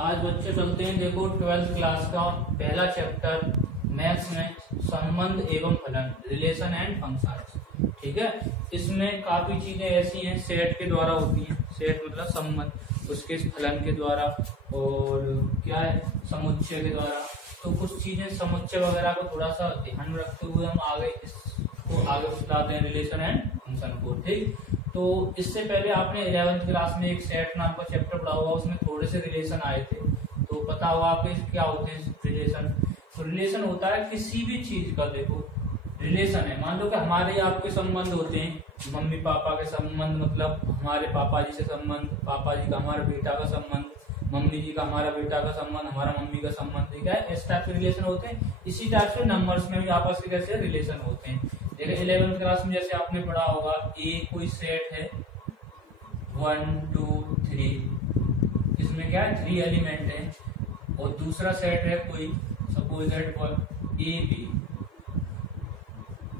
आज बच्चे चलते हैं, देखो 12th क्लास का पहला चैप्टर मैथ्स में संबंध एवं फलन, रिलेशन एंड फंक्शंस। ठीक है, इसमें काफी चीजें ऐसी हैं सेट के द्वारा होती हैं। सेट मतलब संबंध, उसके फलन के द्वारा और क्या है समुच्चय के द्वारा। तो कुछ चीजें समुच्चय वगैरह को थोड़ा सा ध्यान में रखते हुए हम आगे इसको आगे बताते हैं रिलेशन एंड फंक्शन को। ठीक, तो इससे पहले आपने 11th क्लास में एक सेट नाम का चैप्टर पढ़ा हुआ, उसमें थोड़े से रिलेशन आए थे, तो पता हुआ आपके क्या होते हैं रिलेशन। तो रिलेशन होता है किसी भी चीज का, देखो रिलेशन है, मान लो कि हमारे आपके संबंध होते हैं, मम्मी पापा के संबंध, मतलब हमारे पापा जी से संबंध, पापा जी का हमारे बेटा का संबंध, मम्मी जी का हमारा बेटा का संबंध, हमारा मम्मी का संबंध। ठीक है, इस टाइप के रिलेशन होते हैं। इसी टाइप से नंबर्स में भी आपस के कैसे रिलेशन होते हैं। देखिए 11th क्लास में जैसे आपने पढ़ा होगा, ए कोई सेट है 1 2 3, इसमें क्या है 3 एलिमेंट है, और दूसरा सेट है कोई सपोज दैट ए बी।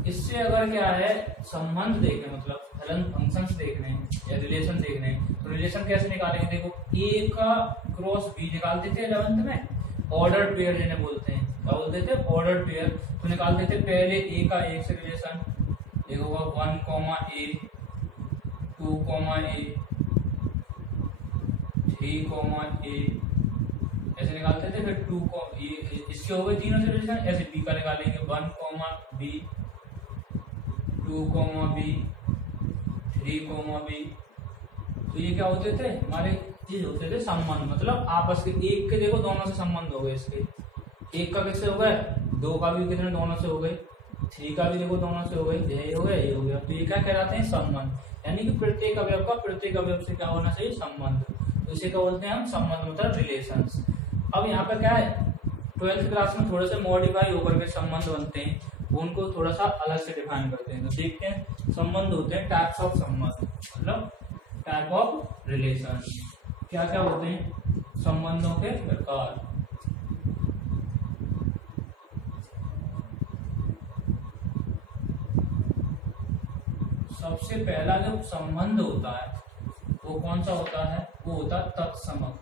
इससे अगर क्या है संबंध देखने, मतलब फलन फंक्शंस देखने या रिलेशन देखने, तो रिलेशन कैसे निकालेंगे। देखो ए का क्रॉस बी निकालते थे 11th में, ऑर्डर पेयर जिन्हें बोलते हैं, क्या बोलते थे ऑर्डर पेयर। तो निकालते थे पहले ए का एक से रिलेशन, एक होगा 1 ए 2 ए 3 ए, ऐसे निकालते थे। फिर 2 इसके हो गए तीनों से रिलेशन। ऐसे बी का निकालेंगे 1 बी 2 बी 3 बी। तो ये क्या होते थे हमारे, ये होते थे संबंध, मतलब आपस के। एक के देखो दोनों से संबंध हो गए, इसके एक का किससे हो गए, 2 का भी कितने दोनों से हो गए, 3 का भी देखो दोनों से हो गए, ये हो गया ये हो गया। तो ये क्या कहलाते हैं संबंध, यानी कि प्रत्येक अवयव का प्रत्येक अवयव से क्या होना चाहिए संबंध। तो इसे क्या बोलते हैं हम संबंध, मतलब रिलेशंस। अब यहाँ पर क्या है 12th क्लास में थोड़े से मॉडिफाई होकर के संबंध बनते हैं, उनको थोड़ा सा अलग से डिफाइन करते हैं। तो देखते हैं संबंध होते हैं टाइप्स ऑफ संबंध, मतलब टाइप ऑफ रिलेशन। क्या क्या होते हैं संबंधों के प्रकार। सबसे पहला जो संबंध होता है वो कौन सा होता है, वो होता है तत्समक।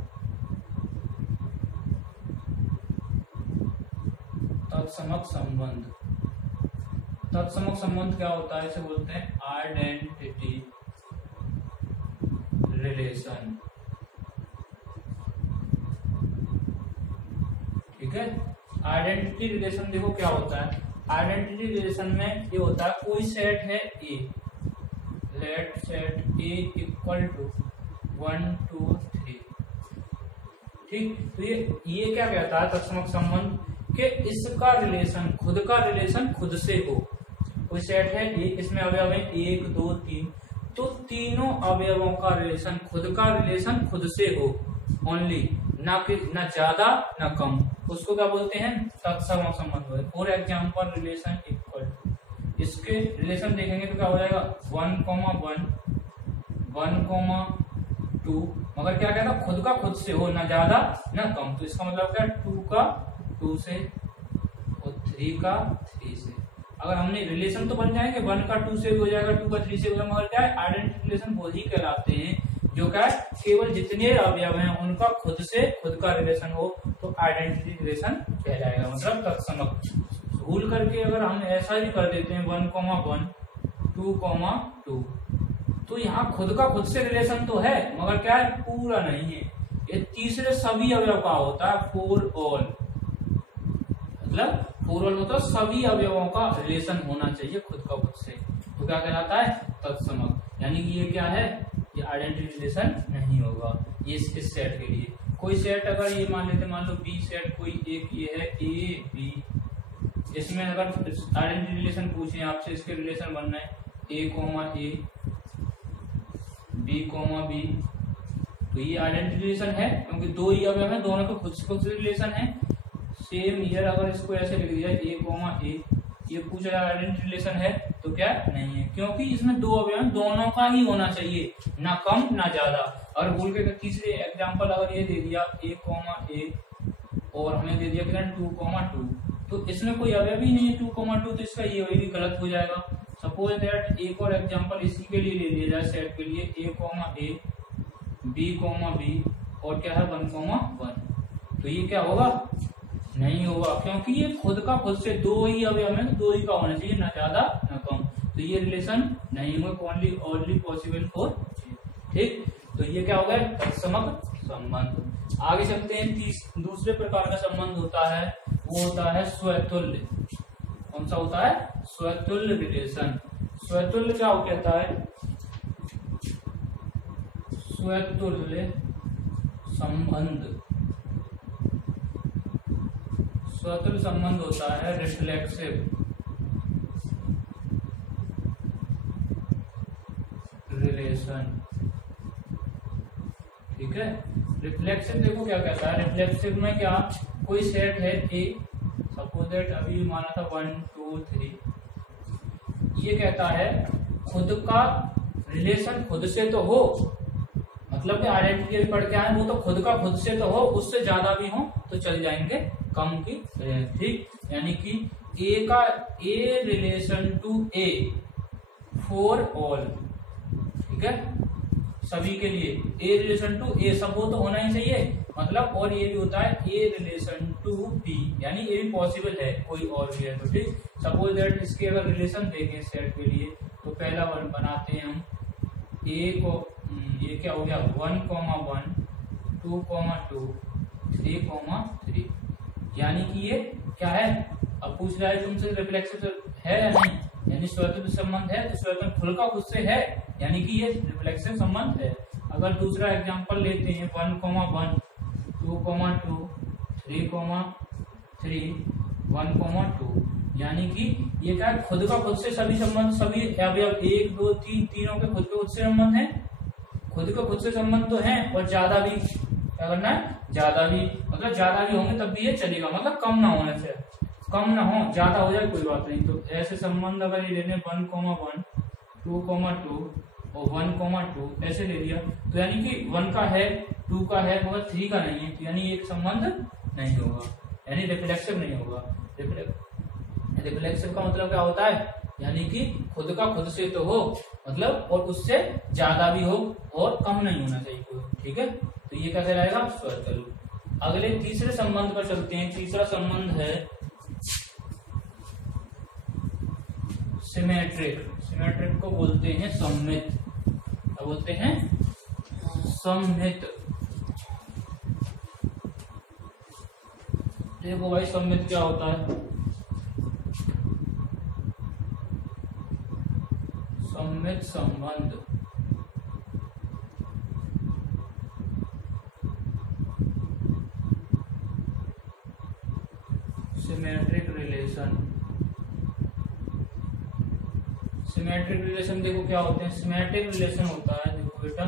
तत्समक संबंध। तत्समक संबंध क्या होता है, इसे बोलते हैं आइडेंटिटी रिलेशन। ठीक है, आइडेंटिटी रिलेशन देखो क्या होता है। आइडेंटिटी रिलेशन में ये होता है कोई सेट है A, let set A equal to 1 2 3। ठीक, तो ये क्या कहता है तत्समक संबंध कि इसका रिलेशन, खुद का रिलेशन खुद से हो। कोई सेट है ए, इसमें अवयव है 1 2 3, तो तीनों अवयवों का रिलेशन, खुद का रिलेशन खुद से हो ओनली, ना कि ना ज्यादा ना कम, उसको क्या बोलते हैं तत्समक संबंध। For example relation equal to, इसके रिलेशन देखेंगे तो क्या हो जाएगा 1 2, मगर क्या कहता खुद का खुद से हो, ना ज्यादा ना कम। तो इसका मतलब क्या 2 का 2 से और 3 का 3 से। अगर हमने रिलेशन तो बन जाएंगे 1 का 2 से भी हो जाएगा, 2 का 3 से भी हो जाएगा, मगर क्या है आइडेंटिटी रिलेशन वही कहलाते हैं जो क्या है केवल जितने अवयव हैं उनका खुद से खुद का रिलेशन हो, तो आइडेंटिटी रिलेशन कहलाएगा, मतलब तत्समक। भूल करके अगर हम ऐसा ही कर देते हैं 1 1 2 2, तो यहाँ खुद का खुद से रिलेशन तो है, मगर क्या है पूरा नहीं है। ये तीसरे सभी अवयव का होता है फॉर ऑल, मतलब फॉर ऑल मतलब सभी अवयवों का रिलेशन होना चाहिए खुद का खुद से, तो क्या कहलाता है तत्समक। यानी कि ये क्या है, ये आइडेंटिटी रिलेशन नहीं होगा ये इस सेट के लिए। कोई सेट अगर ये मान लेते, मान लो बी सेट, कोई एक ये है ए बी, इसमें अगर आइडेंटिटी रिलेशन पूछे आपसे, इसके रिलेशन बनना है ए बी बी, तो ये आइडेंटिटी रिलेशन है क्योंकि 2 ही अवयव है, दोनों का खुद से रिलेशन है। सेम ईयर अगर इसको ऐसे लिख दिया ए, ये पूछा जाए आइडेंटिटी रिलेशन है तो क्या नहीं है, क्योंकि इसमें 2 अवयव हैं, दोनों का ही होना चाहिए, ना कम ना ज्यादा। और भूल के तीसरे एग्जांपल अगर ये दे दिया ए और हमें दे दिया कितना 2 2, तो इसमें कोई अवयव ही नहीं है 2 2, तो इसका ये भी गलत हो जाएगा। सपोज दैट एक और एग्जांपल इसी के लिए ले लिया जाए सेट के लिए ए बी और क्या है 1 1, तो ये क्या होगा, नहीं होगा, क्योंकि ये खुद का खुद से दो ही अवयव है, दो ही का होना चाहिए, ना ज्यादा ना कम। तो ये रिलेशन नहीं होगा, ओनली पॉसिबल फॉर। ठीक, तो ये क्या होगा, तत्समक संबंध। आगे चलते हैं, दूसरे प्रकार का संबंध होता है, वो होता है स्वतुल्य। कौन सा होता है, स्वतुल्य रिलेशन। स्वतुल्य क्या कहता है, स्वतुल्य संबंध। स्वतुल्य संबंध होता है रिफ्लेक्सिव रिलेशन। ठीक है, रिफ्लेक्सिव देखो क्या कहता है, रिफ्लेक्सिव में क्या, कोई सेट है ए, सपोज दैट अभी माना था 1 2 3, ये कहता है खुद का रिलेशन खुद से तो हो, मतलब कि आइडेंटिटी पढ़ के आए, वो तो खुद का खुद से तो हो, उससे ज्यादा भी हो तो चल जाएंगे कम की। ठीक, यानी कि ए का A relation to A for all. ठीक है, सभी के लिए ए रिलेशन टू ए, सब वो तो होना ही चाहिए, मतलब। और ये भी होता है ए रिलेशन टू बी, यानी ये भी पॉसिबल है, कोई और भी है तो। ठीक, सपोज दैट इसके अगर रिलेशन देखें सेट के लिए, तो पहला वन बनाते हैं हम, ए को, ये क्या हो गया 1, 1, 2, 2, 3, 3, यानी कि ये क्या है, अब पूछ रहा है तुमसे रिफ्लेक्सिव है या नहीं, यानी स्वतंत्र संबंध है, तो स्वतंत्र खुद का खुद से है, यानी कि ये रिफ्लेक्सिव संबंध है। अगर दूसरा एग्जांपल लेते हैं 1, 1, 2, 2, 3, 3, 1, 2, यानी कि ये क्या है, खुद का खुद से सभी संबंध, सभी अवयव 1 2 3 तीनों के खुद के खुद से संबंध है, खुद के खुद से संबंध तो है, और ज्यादा भी क्या करना है, ज्यादा भी, मतलब ज्यादा भी होंगे तब भी ये चलेगा, मतलब कम ना होने से, कम ना हो, ज्यादा हो जाए कोई बात नहीं। तो ऐसे संबंध अगर ये लेने 1, 1, 2, 2 और 1, 2 ऐसे ले लिया, तो यानी कि 1 का है, 2 का है, मगर 3 का नहीं है, तो यानी एक संबंध नहीं होगा, यानी रिफ्लेक्सिव नहीं होगा। रिफ्लेक्सिव का मतलब क्या होता है, यानी कि खुद का खुद से तो हो, मतलब, और उससे ज्यादा भी हो और कम नहीं होना चाहिए कोई। ठीक है, तो ये क्या कहलाएगा, स्वतुल्य। अगले तीसरे संबंध पर चलते हैं। तीसरा संबंध है सिमेट्रिक। सिमेट्रिक को बोलते हैं सममित। क्या बोलते हैं, सममित। देखो भाई सममित क्या होता है, सममित संबंध सिमेट्रिक रिलेशन। सिमेट्रिक रिलेशन देखो क्या होते हैं, सिमेट्रिक रिलेशन होता है, देखो बेटा,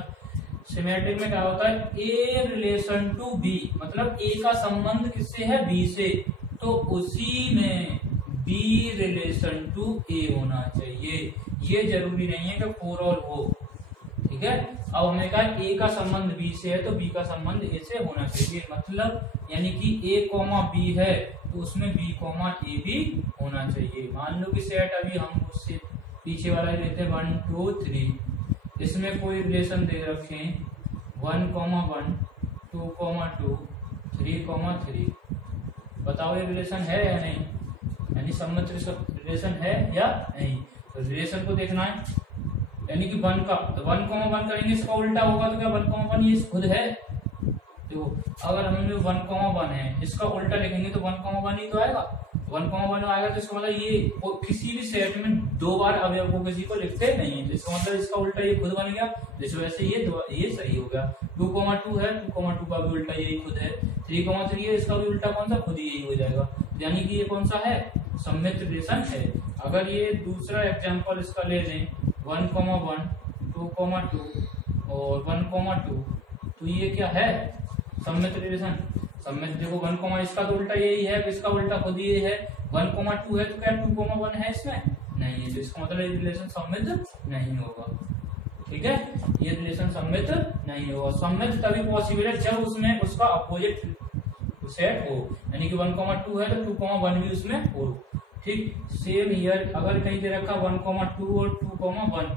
सिमेट्रिक में क्या होता है, ए रिलेशन टू बी, मतलब ए का संबंध किससे है, बी से, तो उसी में बी रिलेशन टू ए होना चाहिए। ये जरूरी नहीं है कि फॉर ऑल हो। ठीक है, अब हमने कहा ए का संबंध बी से है, तो बी का संबंध ए से होना चाहिए, मतलब यानी कि ए कॉमा बी है, तो उसमें बी कॉमा ए भी होना चाहिए। मान लो कि सेट अभी हम उससे पीछे वाला लेते हैं 1 2 3, इसमें कोई रिलेशन दे रखे 1, 1, 2, 2, 3, 3, बताओ ये रिलेशन है या नहीं, यानी सम्मत रिलेशन है या नहीं। तो रिलेशन को देखना है, यानी कि 1 का, तो 1, 1 करेंगे, इसका उल्टा होगा, तो क्या 1, 1 ये खुद है, तो अगर हमने 1, 1 है, इसका उल्टा लिखेंगे तो 1, 1 ही तो आएगा, 1, 1 आएगा, तो इसका मतलब ये किसी भी सेट में दो बार अवयव को किसी को लिखते नहीं है, तो इसका मतलब इसका उल्टा ये खुद बन गया, जैसे वैसे ये सही हो गया। 2, 2 है, 2, 2 का भी उल्टा यही खुद है, 3, 3 है, इसका भी उल्टा कौन सा, खुद यही हो जाएगा, यानी कि ये कौन सा है, सममित रिलेशन है। अगर ये दूसरा एग्जांपल इसका ले लें 1, 1, 2, 2 और 1, 2, तो ये क्या है, सममित रिलेशन। सममित देखो 1, इसका तो उल्टा यही है, इसका उल्टा खुद ये है, 1, 2 है, तो क्या 2, 1 है इसमें नहीं है, तो इसका मतलब ये रिलेशन सममित नहीं होगा। ठीक है, ये रिलेशन सममित नहीं होगा। सममित तभी पॉसिबल है जब उसमें उसका अपोजिट सेट हो, यानी कि 1, 2 है तो 2, 1 भी उसमें हो। ठीक, सेम हियर अगर कहीं दे रखा 1, 2 और 2, 1,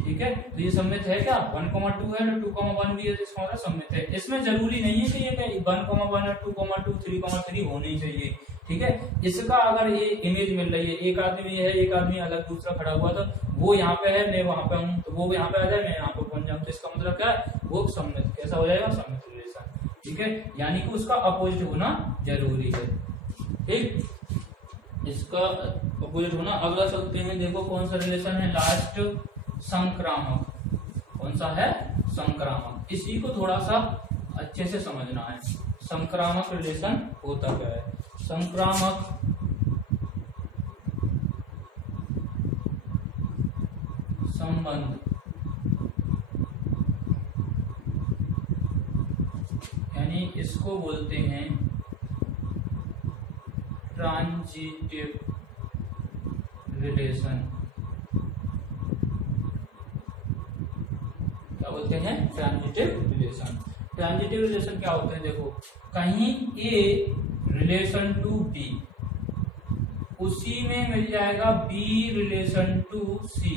ठीक है, तो ये सम्मित है क्या, 1,2 है तो 2,1 भी है, तो इसका मतलब सम्मित है। इसमें जरूरी नहीं है कि ये 1,1 और 2,2 3,3 होने ही चाहिए, ठीक है। इसका अगर ये इमेज मिल रही है, एक आदमी है, एक आदमी अलग दूसरा खड़ा हुआ, तो वो यहाँ पे है, मैं वहां पे हूँ, तो वो यहाँ पे आ जाए, मैं यहाँ पे पहुंच जाऊँ, तो इसका मतलब क्या है, वो सम्मित कैसा हो जाएगा, सम्मित रिलेशन, ठीक है। यानी कि उसका अपोजिट होना जरूरी है, ठीक, इसका अपोजिट होना। अगला चलते हैं, देखो कौन सा रिलेशन है लास्ट, संक्रामक। कौन सा है, संक्रामक। इसी को थोड़ा सा अच्छे से समझना है, संक्रामक रिलेशन होता क्या है। संक्रामक संबंध यानी इसको बोलते हैं ट्रांजिटिव रिलेशन। क्या बोलते हैं, ट्रांजिटिव रिलेशन। ट्रांजिटिव रिलेशन क्या होते हैं, देखो कहीं ए रिलेशन टू बी, उसी में मिल जाएगा बी रिलेशन टू सी।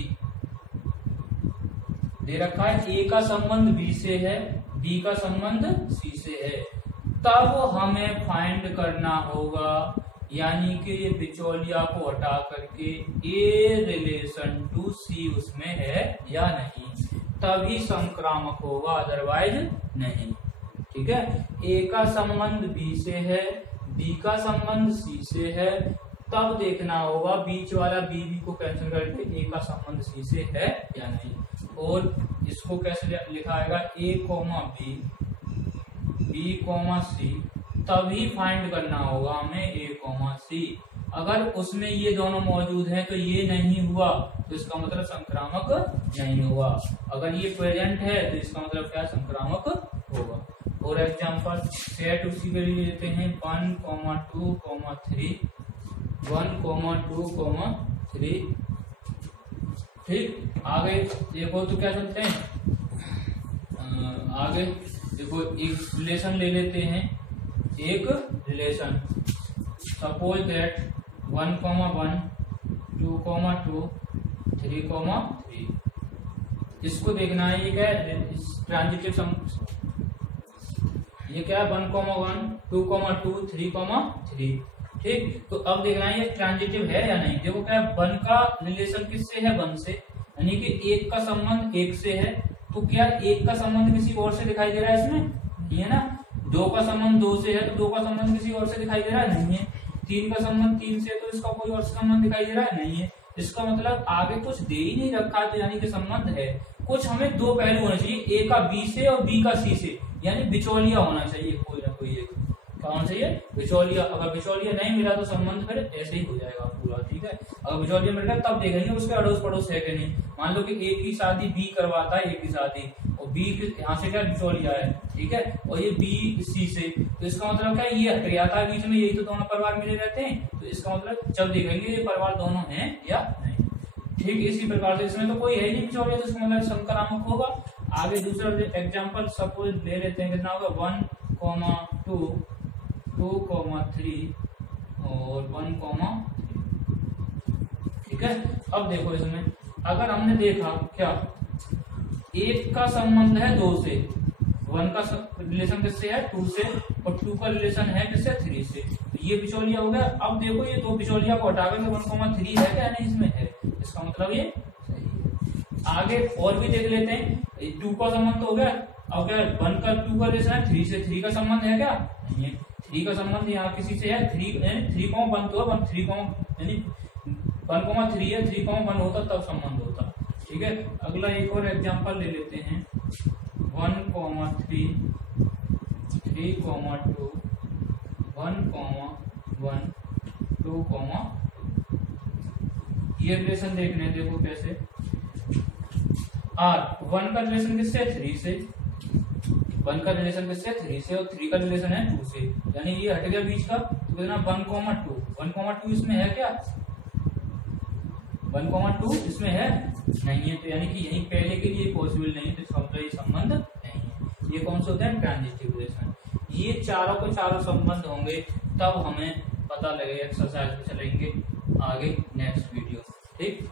दे रखा है ए का संबंध बी से है, बी का संबंध सी से है, तब हमें फाइंड करना होगा, यानी कि ये बिचौलिया को हटा करके ए रिलेशन टू सी उसमें है या नहीं, तभी संक्रामक होगा, अदरवाइज नहीं, ठीक है। ए का संबंध बी से है, बी का संबंध सी से है, तब देखना होगा बीच वाला बी को कैंसिल करके ए का संबंध सी से है या नहीं। और इसको कैसे लिखा आएगा, A comma B, B comma C, तभी फाइंड करना होगा हमें ए कोमा सी। अगर उसमें ये दोनों मौजूद हैं तो ये नहीं हुआ, तो इसका मतलब संक्रामक नहीं हुआ। अगर ये प्रेजेंट है तो इसका मतलब क्या, संक्रामक होगा। और एग्जांपल सेट उसी के लिए लेते हैं, 1, 2, 3, 1, 2, 3, ठीक। आगे देखो तो क्या चलते हैं, आगे देखो एक रिलेशन ले लेते हैं, एक रिलेशन, सपोज दैट 1, 1, 2, 2, 3, 3। इसको देखना है, ये क्या है, ट्रांजिटिव, ये क्या है, 1, 1, 2, 2, 3, 3, ठीक। तो अब देखना है ये ट्रांजिटिव है या नहीं। देखो क्या है, 1 का रिलेशन किससे है, 1 से, यानी कि 1 का संबंध 1 से है, तो क्या 1 का संबंध किसी और से दिखाई दे रहा है इसमें, ये ना। 2 का संबंध 2 से है, तो 2 का संबंध किसी और से दिखाई दे रहा है, नहीं है। 3 का संबंध 3 से, तो इसका कोई और से संबंध दिखाई दे रहा है, नहीं है। इसका मतलब आगे कुछ दे ही नहीं रखा, तो यानी कि संबंध है। कुछ हमें दो पहलू होने चाहिए, ए का बी से और बी का सी से, यानी बिचौलिया होना चाहिए, कोई ना कोई एक। क्या होना चाहिए, बिचौलिया। अगर बिचौलिया नहीं मिला तो संबंध फिर ऐसे ही हो जाएगा पूरा, ठीक है। अगर बिचौलिया मिल रहा है तब देखेंगे उसके अड़ोस पड़ोस है कि नहीं। मान लो कि ए की शादी बी करवाता है, ए की शादी, और बी यहाँ से क्या बिचौलिया है, ठीक है, और ये बी सी से, तो इसका मतलब क्या है, ये हट गया था बीच में, यही तो दोनों परिवार मिले रहते हैं, तो इसका मतलब जब देखेंगे ये परिवार दोनों हैं या नहीं, ठीक। इसी प्रकार से इसमें तो कोई है नहीं बिचौलिया, तो इसका मतलब संक्रामक होगा। आगे दूसरा एग्जाम्पल सपोज ले लेते हैं, कितना होगा, 1, 2, 2, 3 और 1, 3, ठीक है। अब देखो इसमें अगर हमने देखा क्या, 1 का संबंध है 2 से, 1 का रिलेशन किससे है, 2 से, और 2 का रिलेशन है किससे, 3 से, तो ये बिचौलिया हो गया। अब देखो ये दो बिचौलिया को हटाकर 1, 3 है क्या, नहीं इसमें है, इसका मतलब ये सही है। आगे और भी देख लेते हैं, 2 का संबंध हो गया, अब क्या 1 का 2 का रिलेशन है 3 से, 3 का संबंध है क्या, नहीं है। 3 का संबंध यहाँ किसी से है, 3, 3,1 तो है, 3, यानी 1,3 है, 3,1 होता तब संबंध होता, ठीक है। अगला एक और एग्जांपल ले लेते हैं, 1, 3, 3, 2, 1, 1, 2, ये रिलेशन देखने, देखो कैसे, R 1 का रिलेशन किससे, 3 से, 1 का रिलेशन किससे, 3 से, और 3 का रिलेशन है 2 से, यानी ये हट गया बीच का, तो कहना 1, 2 इसमें है क्या, 1, 2 इसमें है नहीं है, तो यानी कि यही पहले के लिए पॉसिबल नहीं है, तो इसका मतलब ये संबंध नहीं है। ये कौन से होते हैं, ट्रांजिटिव रिलेशन। ये चारों के चारों संबंध होंगे तब हमें पता लगेगा, एक्सरसाइज में चलेंगे आगे नेक्स्ट वीडियो, ठीक।